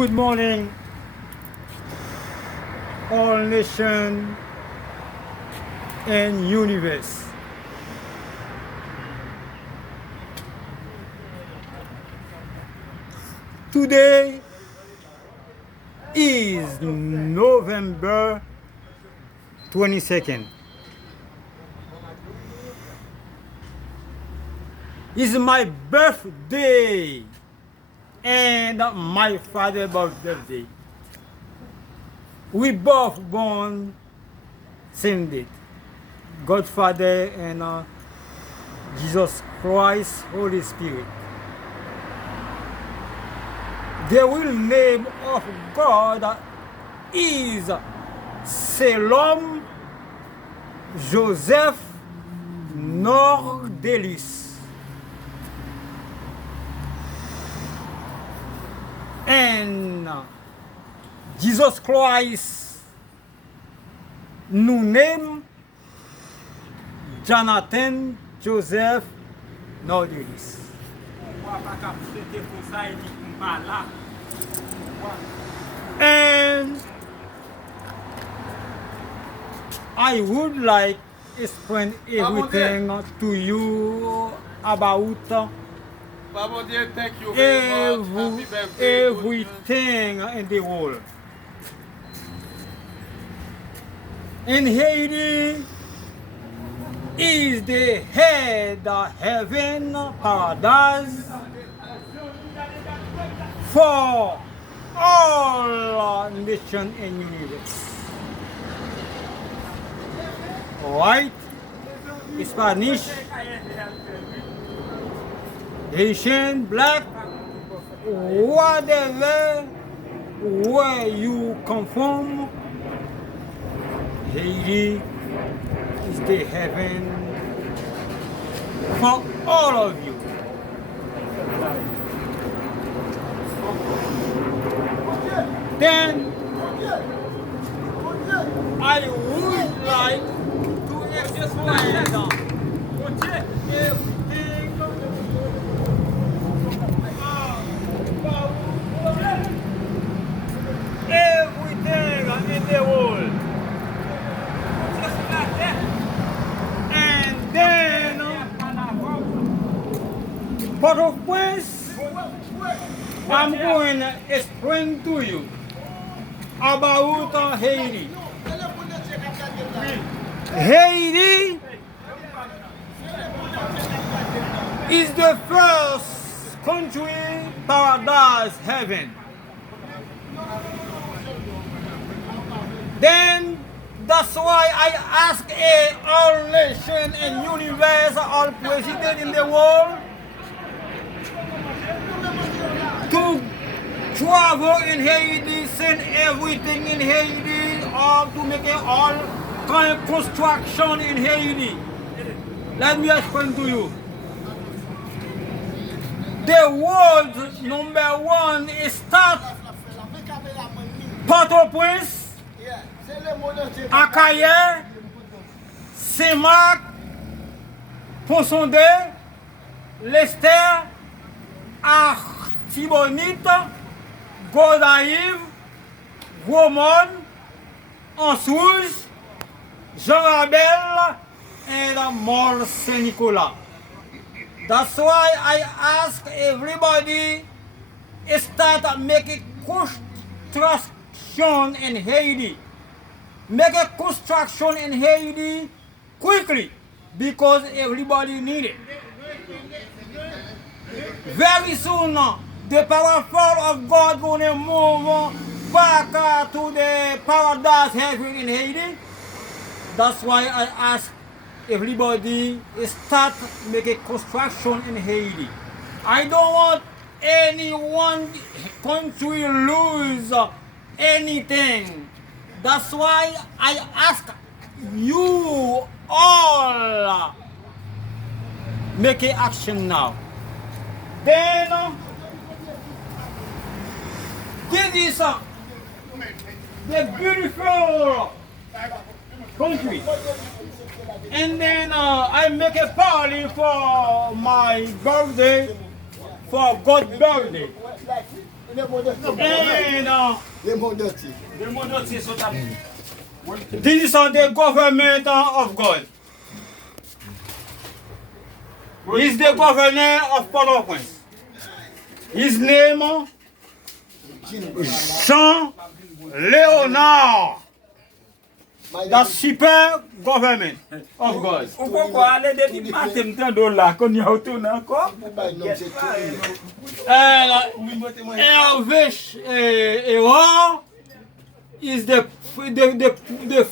Good morning, all nation and universe. Today is November 22nd. It's my birthday and my father's birthday. We both born same date. Godfather and Jesus Christ, Holy Spirit. The real name of God is Selom Joseph Nordelis. And Jesus Christ nous name Jonathan Joseph Nordelis. And I would like to explain everything to you about Thank you very much. Happy birthday. everything in the world. In Haiti is the head of heaven, paradise for all nation and universe. White, Spanish, Haitian, black, whatever, where you come from, Haiti is the heaven for all of you. Then I would like to explain everything in the world. And then Port-au-Prince, I'm going to explain to you about Haiti. Haiti is the first country paradise heaven. Then that's why I ask all nation and universe, all president in the world to travel in Haiti, send everything in Haiti, or to make all kind of construction in Haiti. Let me explain to you. The world number one is start Port-au-Prince, Akaye, Saint-Marc, Pont-Sondé, Lester, Artibonite, Godaïve, Gaumont, Anse-Rouge, Jean-Rabel, and Mont Saint-Nicolas. That's why I ask everybody start making construction in Haiti. Make a construction in Haiti quickly because everybody needs it. Very soon, the powerful of God gonna move back to the paradise heaven in Haiti. That's why I ask everybody start making construction in Haiti. I don't want any one country lose anything. That's why I ask you all make an action now. Then this is the beautiful country. And then I make a party for my birthday, for God's birthday. This is the government of God. He's the governor of Port-au-Prince. His name Jean Léonard. The super government of God. Hervé Héron is the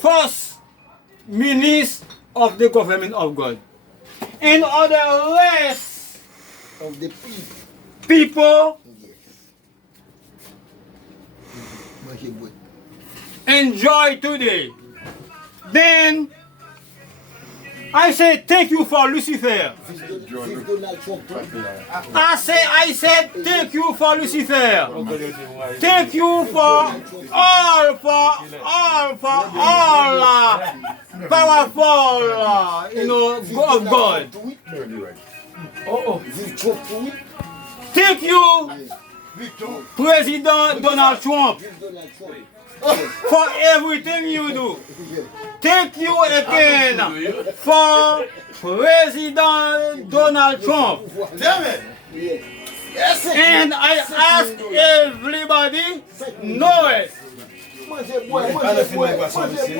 first minister of the government of God. And all the rest of the people yes. enjoy today. Then I say thank you for Lucifer. I said thank you for Lucifer. Thank you for all powerful of God. Thank you, President Donald Trump, for everything you do. Thank you again for President Donald Trump. And I ask everybody, know it.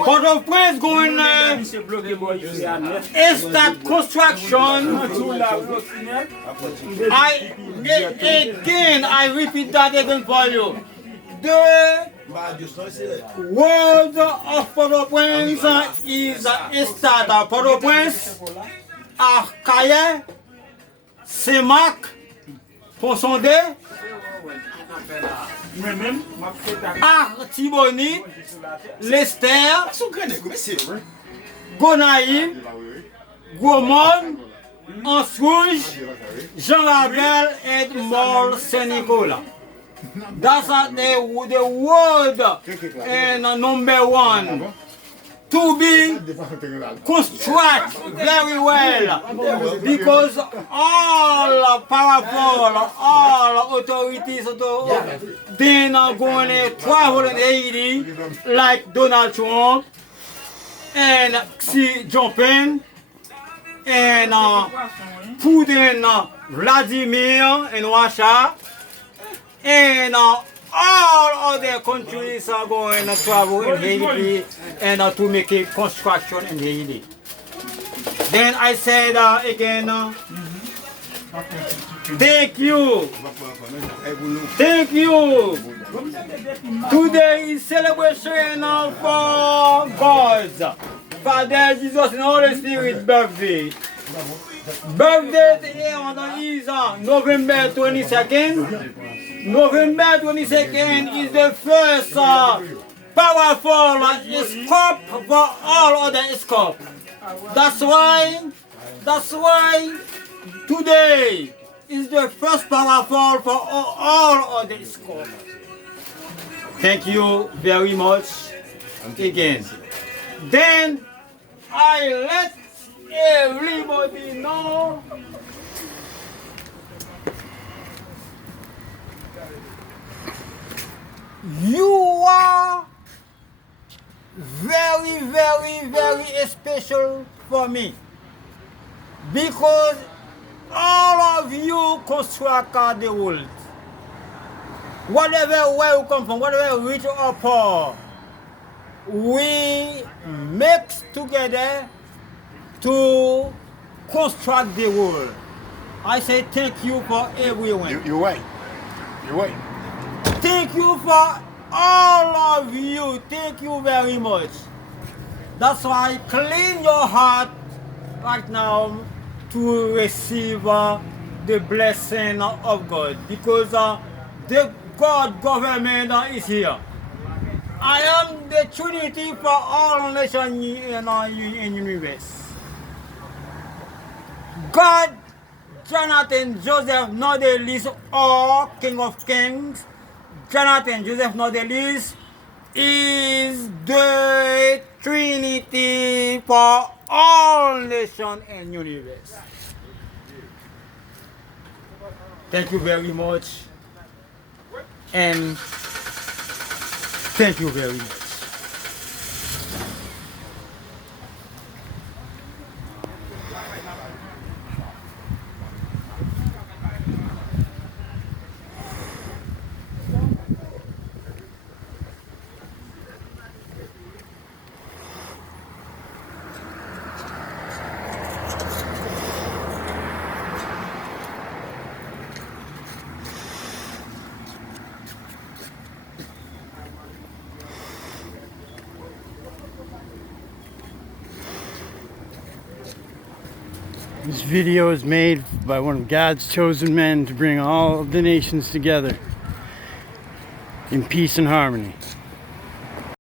Port-au-Prince going start construction. I repeat that again for you. The world of Port-au-Prince is start. Port-au-Prince, Arcaïe, Saint-Marc, Ponsonde, Artibonite, Lester, Gonaïve, Gaumont, Anse-Rouge, Jean-Labelle et Mont-Saint-Nicolas. That's the word and number one to be constructed very well, because all powerful, all authorities then are going to travel in Haiti like Donald Trump and Xi Jinping and Putin, Vladimir in Russia. And all other countries are going to travel in Haiti and to make a construction in Haiti. Then I said again, thank you. Thank you. Today is celebration for God's Father, Jesus, and Holy Spirit birthday. Birthday is November 22nd. November 22nd is the first powerful scope for all other scope. That's why today is the first powerful for all other scope. Thank you very much again. Then I let everybody know you are very, very, very special for me, because all of you construct the world. Whatever where you come from, whatever rich or poor, we mix together to construct the world. I say thank you for everyone. You're right. You're right. Thank you for all of you. Thank you very much. That's why clean your heart right now to receive the blessing of God, because the God government is here. I am the Trinity for all nations in universe. God, Jonathan Joseph, not the least, or King of Kings, Jonathan Joseph, not the least, is the Trinity for all nations and universe. Thank you very much. And thank you very much. This video is made by one of God's chosen men to bring all of the nations together in peace and harmony.